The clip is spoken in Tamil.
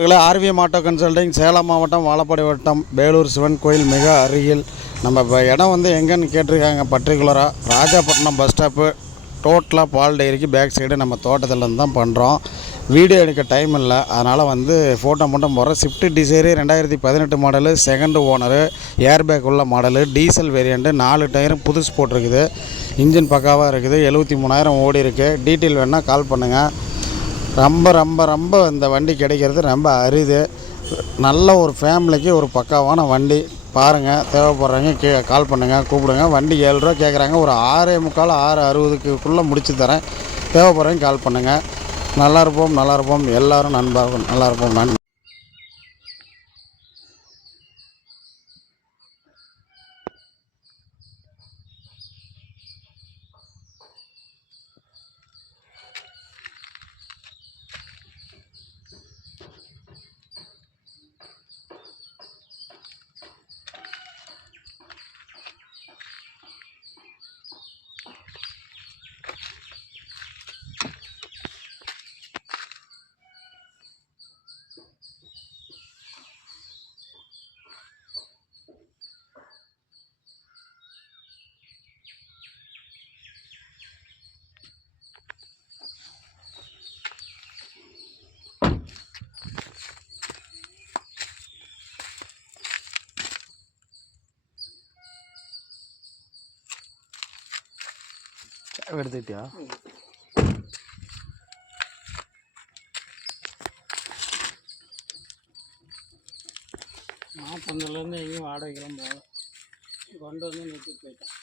ஆர்விஎம் ஆட்டோ கன்சல்டிங் சேலம் மாவட்டம் வாழப்பாடி வட்டம் வேலூர் சிவன் கோயில் மிக அருகில். நம்ம இப்போ இடம் வந்து எங்கேன்னு கேட்டிருக்காங்க. பர்டிகுலராக ராஜாப்பட்டினம் பஸ் ஸ்டாப்பு டோட்டலாக பால் டைரிக்கு பேக் சைடு நம்ம தோட்டத்துலேருந்து தான் பண்ணுறோம். வீடியோ எடுக்க டைம் இல்லை, அதனால் வந்து ஃபோட்டோ மட்டும் போடுறோம். Swift Dzire 2018 model, second owner, air bag உள்ள மாடலு, டீசல் வேரியண்ட்டு, 4 டயரும் புதுசு போட்டிருக்குது. இன்ஜின் பக்காவாக இருக்குது. 73,000 ஓடி இருக்குது. டீட்டெயில் வேணால் கால் பண்ணுங்கள். ரொம்ப ரொம்ப ரொம்ப இந்த வண்டி கிடைக்கிறது ரொம்ப அரிது. நல்ல ஒரு ஃபேமிலிக்கு ஒரு பக்காவான வண்டி பாருங்கள். தேவைப்படுறவங்க கால் பண்ணுங்கள், கூப்பிடுங்க. வண்டி 7 ரூபா கேட்குறாங்க. ஒரு 6:45 6:60க்குள்ளே முடிச்சு தரேன். தேவைப்படுறவங்க கால் பண்ணுங்கள். நல்லா இருப்போம் எல்லோரும் நண்பர்கள் நல்லா இருப்போம். நன்றி. எடுத்துக்கிட்டியா? மாத்தந்திலேருந்து எங்கேயும் வாடகைக்கெல்லாம் போகல, கொண்டு வந்து நிறுத்திட்டு போயிட்டேன்.